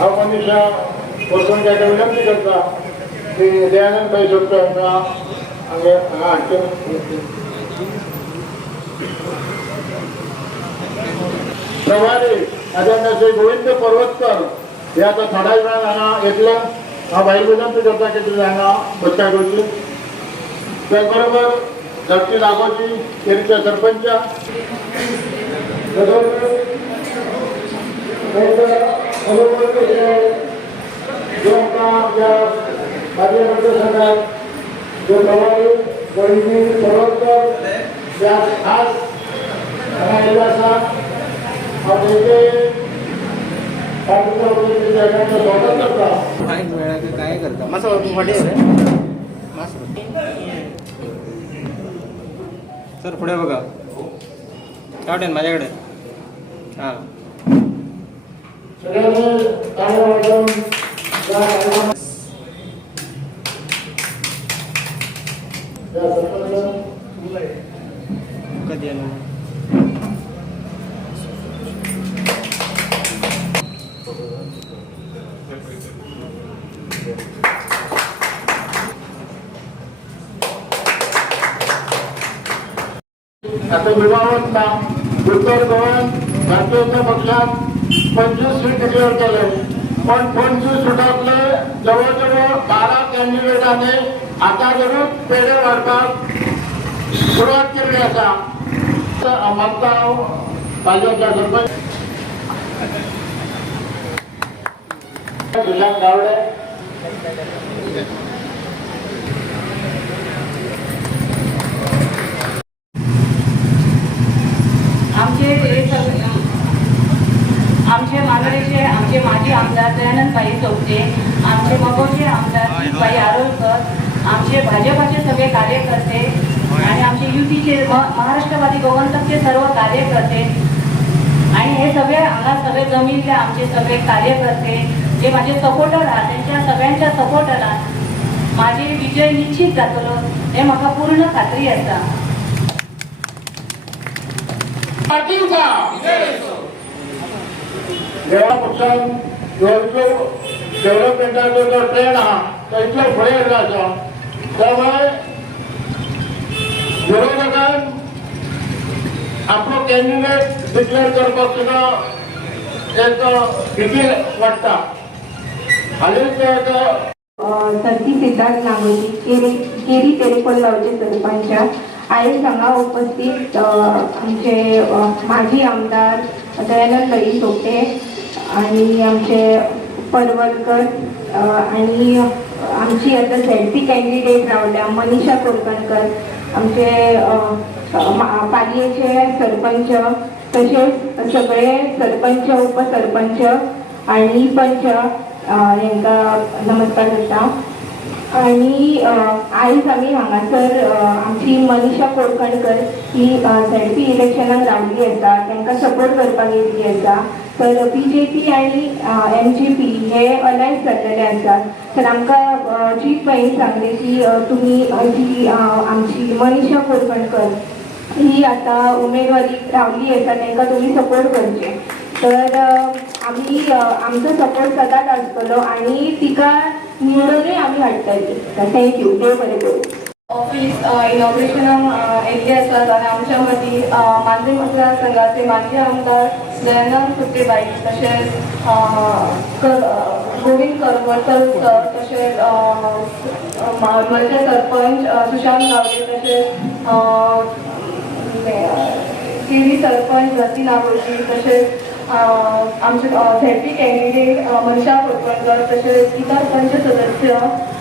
हा मनीषा वरतून काय काय विनंती करता. की दयानंद भाई सोडतो यांचा हांगा हांगा हाडचें प्रभारी आदरणीय श्री गोविंद पर्वतकर हे आता थोड्या वेळान हांगा येतले हांव भाई विनंती करता की तुमी हांगा बसका करची त्याचबरोबर धरती लागोची केरीच्या सरपंच. जो आपल्या माझे मतदारसंघात जो प्रभारी गोविंद पर्वतकर खास करता काय करता मासा सर पुढे बघा. चावटेन माझ्याकडे. हां. सगळ्यांनी टाळ्या वाजवून या कार्यक्रमात या सरपंच कधी येणार आता विभागात ना उत्तर गोवन भारतीय पक्षात पंचवीस सीट डिक्लेअर केले. पण पंचवीस सीटातले जवळजवळ बारा कॅन्डिडेटांनी आता जरूर पेढे वाडपाक सुरुवात केली असा तर मतदान भाजपच्या सरपंच. जिल्ह्यात गावडे आमचे हे सगळे आमचे मागडेचे आमचे माजी आमदार दयानंदबाई चौथे आमचे मगोचे आमदार बाई आरोलकर आमचे भाजपाचे सगळे कार्यकर्ते आणि आमचे युतीचे महाराष्ट्रवादी गोवंतकचे सर्व कार्यकर्ते. आणि हे सगळे हांगा सगळे जमिल्ले आमचे सगळे कार्यकर्ते जे माझे सपोर्टर आहात त्यांच्या सगळ्यांच्या सपोर्टरान माझे विजय निश्चित जातलो हे म्हाका पूर्ण खात्री आसा पाटील का? जेव्हा पक्षान जो डेव्हलपमेंटाचो जो ट्रेंड आहा तो इतलो फुडें येयल्लो आसा त्यामुळे विरोधकान आपलो कॅन्डिडेट डिक्लेअर करपाक सुद्धा एक भीती वाटता. हालींच एक सर्ती सिद्धार्थ नागोजी केरी केरी टेलिफोन लावचे सरपंच आयज हांगा उपस्थित आमचे माजी आमदार दयानंद लई सोपटे आणि आमचे परवलकर आणि आमची आता सेल्फी कॅन्डिडेट रावल्या मनीषा कोरकणकर आमचे पालियेचे पालयेचे सरपंच तसेच सगळे सरपंच उपसरपंच आणि पंच अ, हांकां नमस्कार करता. आणि आयज आमी हांगासर आमची मनीषा कोरकणकर ही झेडपी इलेक्शनाक रावली आसा तांकां सपोर्ट करपाक येयल्ली आसा तर बी जे पी आनी एम जे पी हे अलायन्स जाल्लेले आसात तर आमकां जी जीत सांगली की तुमी जी आमची मनीषा कोरकणकर ही आता उमेदवारी रावली आसा तांकां तुमी सपोर्ट करचे. तर आमी आमचो सपोर्ट सदांच आसतलो आनी तिका निवडूनय आमी हाडटली थँक्यू देव बरें करूं ऑफिस इनॉग्रेशनाक येयल्ले आसात आनी आमच्या मदीं मांद्रे मतदारसंघाचे माजी आमदार दयानंद सुट्टेबाई तशेंच कर- गोविंद करमळकर सर तशेंच अ, सरपंच सुशांत गावडे तसेच केवी सरपंच रती नागोजी तशेंच आमचे झेडपी कॅन्डिडेट मनशा कोटकणकर तशेंच इतर पंच सदस्य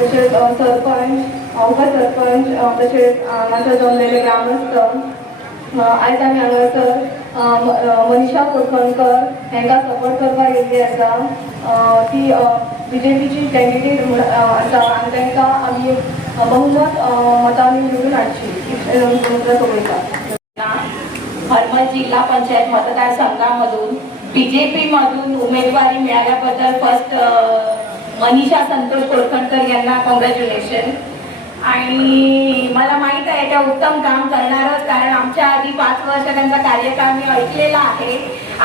तशेंच सरपंच उपसरपंच अ, तशेंच हांगासर जमलेले ग्रामस्थ आयज आमी हांगासर अ, म- मनीषा हांकां सपोर्ट करपाक येयल्ली आसा ती बी जे पीची कॅन्डिडेट आसा आनी तांकां आमी बहुमत मतांनी निवडून हाडची इतलें सोबयता हरमल जिल्हा पंचायत मतदारसंघामधून जे पीमधून उमेदवारी मिळाल्याबद्दल फर्स्ट मनीषा संतोष कोरखणकर यांना कॉंग्रॅच्युलेशन आणि मला माहीत आहे त्या उत्तम काम करणारच कारण आमच्या आधी पाच वर्ष त्यांचा कार्यकाळ मी ऐकलेला आहे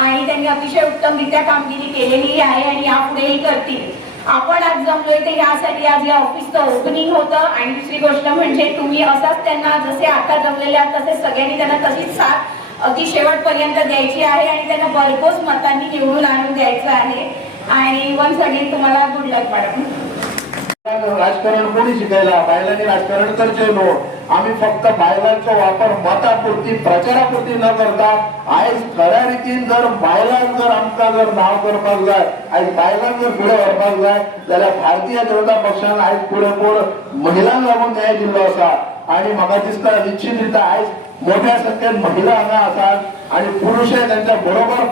आणि त्यांनी अतिशय उत्तमरित्या कामगिरी केलेली आहे आणि यापुढेही करतील. आपण आज जमलोय ते यासाठी आज या ऑफिसचं ओपनिंग होतं. आणि दुसरी गोष्ट म्हणजे तुम्ही असाच त्यांना जसे आता जमलेले आहात तसे सगळ्यांनी त्यांना तशीच साथ अगदी शेवटपर्यंत द्यायची आहे आणि त्यांना भरघोस मतांनी निवडून आणून द्यायचं आहे. आणि वन्स अगेन तुम्हाला गुड लक मॅडम राजकारण कोणी शिकायला? बायलांनी राजकारण तर केलो आम्ही फक्त बायलांचा वापर मतापुरती प्रचारापुरती न करता आयज खऱ्या रितीन जर बायलांक जर आमकां जर नाव करपाक जाय आयज बायलांक जर फुडें व्हरपाक जाय जाल्यार भारतीय जनता पक्षान आयज फुडें फुडें महिलांक लागून न्याय दिल्लो आसा आणि म्हाका दिसता निश्चित रित्या आयज मोठ्या संख्येत महिला हांगा आसात आणि पुरुशय त्यांच्या बरोबर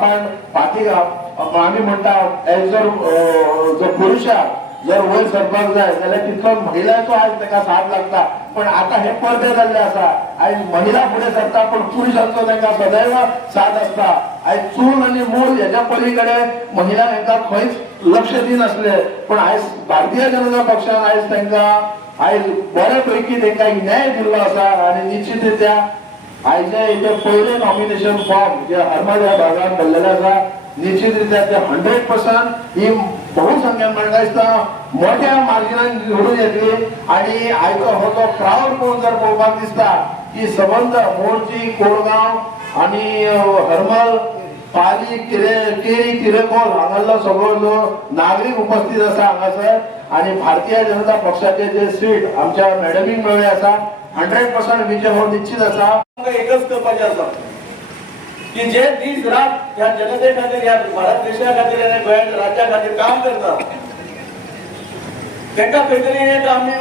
फाटी आम्ही म्हणटा जर जो पुरुश जर वयर सरपाक जाय जाल्यार तितलो महिलांचो आयज ताका साथ लागता. पण आता हे पडदे जाल्ले आसा आयज महिला फुडें सरता पण पुरुषांचो तांकां सदैव साथ आसता आयज चूल आनी मूल हेच्या पलीकडे महिला हांकां खंयच लक्ष दिनासले पण आयज भारतीय जनता पक्षान आयज तांकां आयज बऱ्यापैकी तांकां न्याय दिल्लो आसा आनी निश्चित आयच्या आयचे इथे पहिले नॉमिनेशन फॉर्म जे हरमल भागात भरलेले आसा निश्चितरित्या ते हंड्रेड पर्सेंट ही बहुसंख्यान म्हाका दिसता मोठ्या मार्जिनान निवडून येतली आणि आयचो हो जो प्राऊड पळोवन जर पळोवपाक दिसता की सबंद मोर्ची कोरगांव आणि हरमल पाली किरे केरी किरेकोल हांगालो सगळो जो नागरीक उपस्थित आसा हांगासर आणि भारतीय जनता पक्षाचे जे सीट आमच्या मॅडमीक मेळ्ळे आसा हंड्रेड पर्सेंट विजय हो निश्चित आसा एकच करपाचें असा? की जे दीस रात ह्या जनते खातीर ह्या भारत देशा खातीर आनी राज्या खातीर काम करता त्यांना खंय तरी एक आमी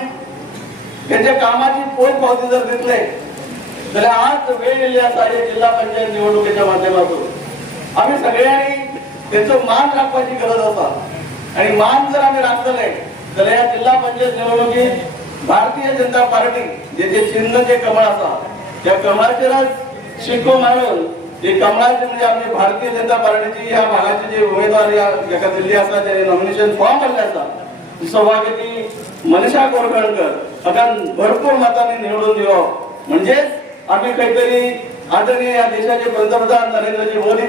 तेंच्या कामाची पोच पावती जर दिसले जाल्यार आज वेळ येयल्ली आसा हे जिल्हा पंचायत निवडणुकीच्या माध्यमातून. आमी सगळ्यांनी त्यांचं मान राखपाची गरज असा. आणि मान जर आमी राखतले जाल्यार ह्या जिल्हा पंचायत निवडणुकीत भारतीय जनता पार्टी जे चिन्ह जे कमळ आसा त्या कमळाचेरच शिक्को मारून हे कमळाचे म्हणजे आमची भारतीय जनता पार्टीची ह्या भागाचे जे उमेदवार या दिल्ली आसा ते नॉमिनेशन फॉर्म भरले आसा सभापती मनीषा कोरखणकर हाका भरपूर मतांनी निवडून दिवप म्हणजेच आम्ही काहीतरी आदरणीय या देशाचे पंतप्रधान नरेंद्रजी मोदी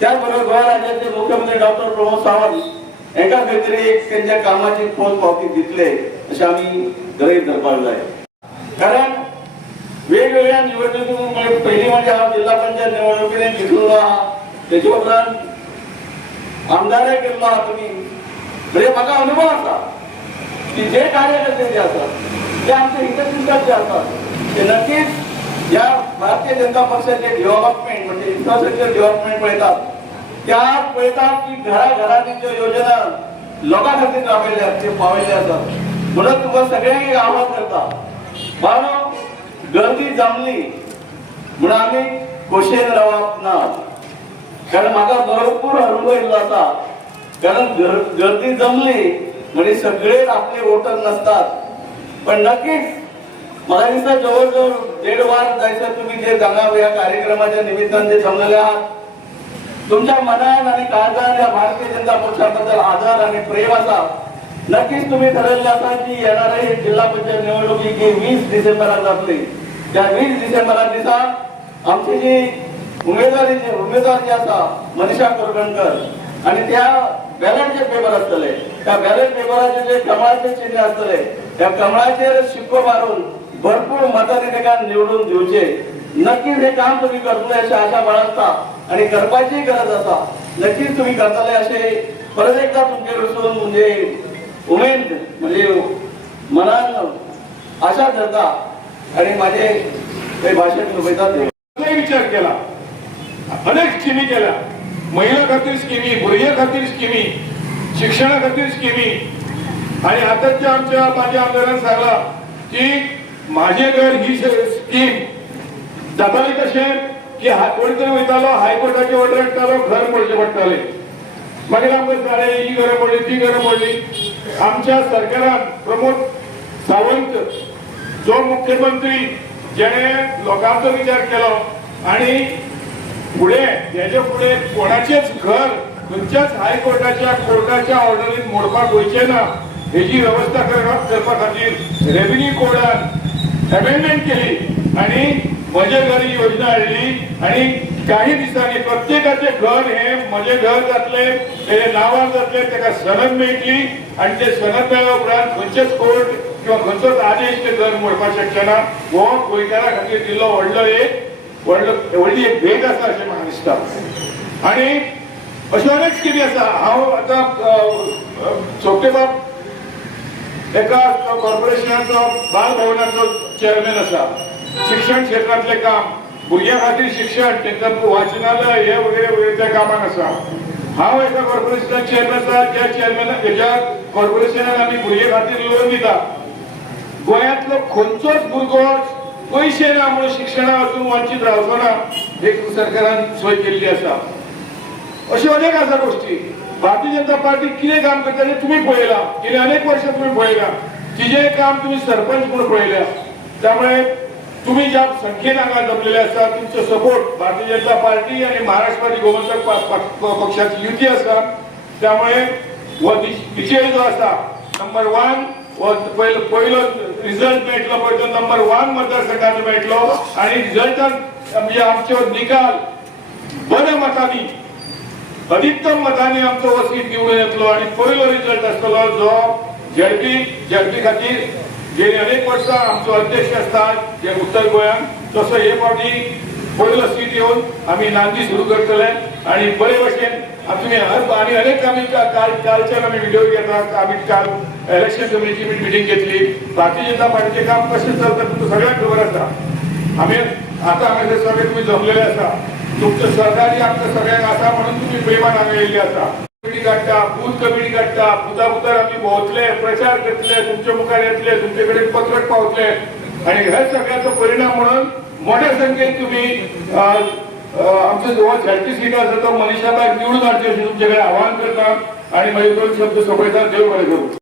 त्याचबरोबर गोवा राज्याचे मुख्यमंत्री डॉक्टर प्रमोद सावंत यांना काहीतरी एक त्यांच्या कामाची पोच पावती दितले असे आम्ही गरीब धरपाक जाय कारण वेगवेगळ्या निवडणुकीमध्ये म्हणजे पहिली म्हणजे हा जिल्हा पंचायत निवडणुकीने जिंकलेलो आहा त्याच्या उपरांत आमदार केल्लो आहा तुम्ही. म्हणजे म्हाका अनुभव असा की जे कार्यकर्ते जे असतात ते आमचे हितचिंतक जे असतात ते नक्कीच या भारतीय जनता पक्षाचे डेव्हलपमेंट म्हणजे इन्फ्रास्ट्रक्चर डेव्हलपमेंट पळयतात त्या पळयतात की घराघरांनी ज्यो योजना लोकां खातीर ते पावलेल्या असतात म्हणून तुमकां सगळ्यांनी एक आवाहन करता. म्हणून गर्दी जमली म्हणून आमी खोशयेन रावप ना कारण म्हाका भरपूर अनुभव येयल्लो आसा कारण गर्दी जमली म्हणजे सगळे आपले वोटर नसतात. पण नक्कीच मला दिसतं जवळजवळ दीड वार जायचं तुम्ही जे जागा या कार्यक्रमाच्या निमित्तानं जे जमलेले आहात. तुमच्या मनात आणि काळजात या भारतीय जनता पक्षाबद्दल आदर आणि प्रेम असा. नक्कीच तुम्ही ठरवले असा की येणारे जिल्हा पंचायत निवडणुकी ही वीस डिसेंबरात जातली त्या वीस डिसेंबरा दिसा आमची जी उमेदवारी जे उमेदवार जे आसा मनीषा कोरगणकर आणि त्या बॅलेट जे पेपर असतले त्या बॅलेट पेपराचे जे कमळाचे चिन्ह असतले त्या कमळाचेर शिक्को मारून भरपूर मतांनी ताका निवडून दिवचे नक्कीच हे काम तुम्ही करतले अशी आशा बाळगता आणि करपाची गरज असा. नक्कीच तुम्ही करतले असे परत एकदा तुमचे कडसून म्हणजे उमेद म्हणजे मनान आशा धरता. आणि माझे हे भाषण विचार केला. अनेक स्किमी केल्या. महिला खातीर स्किमी भुरग्यां खातीर स्किमी शिक्षणा खातीर स्किमी. आणि आताच्या आमच्या माझ्या आमदारान सांगला की माझे घर ही स्कीम. जाताली कशें? की हा कोणी तरी वयतालो हायकोर्टाचे ऑर्डर हाडटालो घर मोडचे पडटाले. मागीर आमकां जाणे ही घरां मोडली ती घरां मोडली आमच्या सरकारान प्रमोद सावंत जो मुख्यमंत्री जेणे लोकांचो विचार केलो आणि पुढे हेजे पुढे कोणाचेच घर खंयच्याच हायकोर्टाच्या कोर्टाच्या ऑर्डरीन मोडपाक वयचे ना हेची व्यवस्था करपा खातीर रेव्हेन्यू कोडान अमेंडमेंट केली आणि म्हजे घर ही योजना हाडली आणि काही दिसांनी प्रत्येकाचे घर हे म्हजे घर जातले ते नावार जातले ताका सनद मेळटली आणि ते सनद मेळ्या उपरांत खंयचेच कोर्ट किंवा खंयचोच आदेश ते घर मोडपाक शकचेना हो गोंयकारा खातीर दिल्लो व्हडलो एक व्हडलो व्हडली एक भेट आसा अशें म्हाका दिसता आनी अशें अनेक स्किमी आसा हांव हो, आतां सोपटे बाब एका कॉर्पोरेशनाचो बाल भवनाचो चेअरमॅन आसा शिक्षण क्षेत्रातले काम भुरग्यां खातीर शिक्षण तांकां वाचनालय हे वगैरे वगैरे त्या कामाक आसा हांव हो, एका कॉर्पोरेशनाक चेअरमॅन आसा ज्या चेअरमॅन हेच्या कॉर्पोरेशनान आमी भुरगे खातीर लोन दिता गोंयांतलो खंयचोच भुरगो पयशे ना म्हणून शिक्षणाक वचून वंचीत रावचो ना एक सरकारान सोय केल्ली आसा अश्यो अनेक आसा गोष्टी. भारतीय जनता पार्टी कितें काम करता तें तुम्ही पळयला गेले अनेक वर्ष तुम्ही पळयलां तिजे काम तुम्ही सरपंच म्हणून पळयल्या त्यामुळे तुम्ही ज्या संख्येन हांगा जमलेले आसा तुमचो सपोर्ट भारतीय जनता पार्टी आणि महाराष्ट्रवादी गोमंतक पक्षाची युती आसा त्यामुळे हो विश- विजय जो आसा नंबर वन हो पयलो पयलो रिझल्ट मेळटलो पळय तो नंबर वन मतदारसंघाचो मेळटलो आणि रिझल्टान म्हणजे आमच्यो निकाल बऱ्या मतांनी अधिकतम मतांनी आमचो वसीत निवडून येतलो. आणि पयलो रिझल्ट आसतलो जो झेडपी झेडपी खातीर गेली अनेक वर्सां आमचो अध्यक्ष आसता जे उत्तर गोंयांत तसो हे फावटी पयलो सीट येवन आमी नांदी सुरू करतले आणि बरे भशेन तुमी आनी अनेक आमी का- काल कालच्यान आमी व्हिडिओ घेतात आमी काल इलेक्शन कमिटीची मिटींग घेतली. भारतीय जनता पार्टीचे काम कशें चलता तुमचं सगळ्यांक खबर आसा आम्ही आता आम्ही सगळे तुम्ही जमलेले आसा तुमचं सहकार्य आमच्या सगळ्यांक आसा म्हणून तुम्ही प्रेमान हांगा येयल्ले आसा कमिटी काडटा बूथ कमिटी काडटा बुधा बुधार आमी भोंवतले प्रचार करतले तुमच्या मुखार येतले तुमचे कडेन पत्रक पावतले आणि हे सगळ्याचो परिणाम म्हणून मोठ्या संख्येन तुम्ही अं, आमचो जो झॅडपी सीट आसा तो मनीषाबाग निवडून हाडचे तुमचे कडेन आवाहन करता आणि मागीर दोन शब्द सोंपयता देव बरें करूं.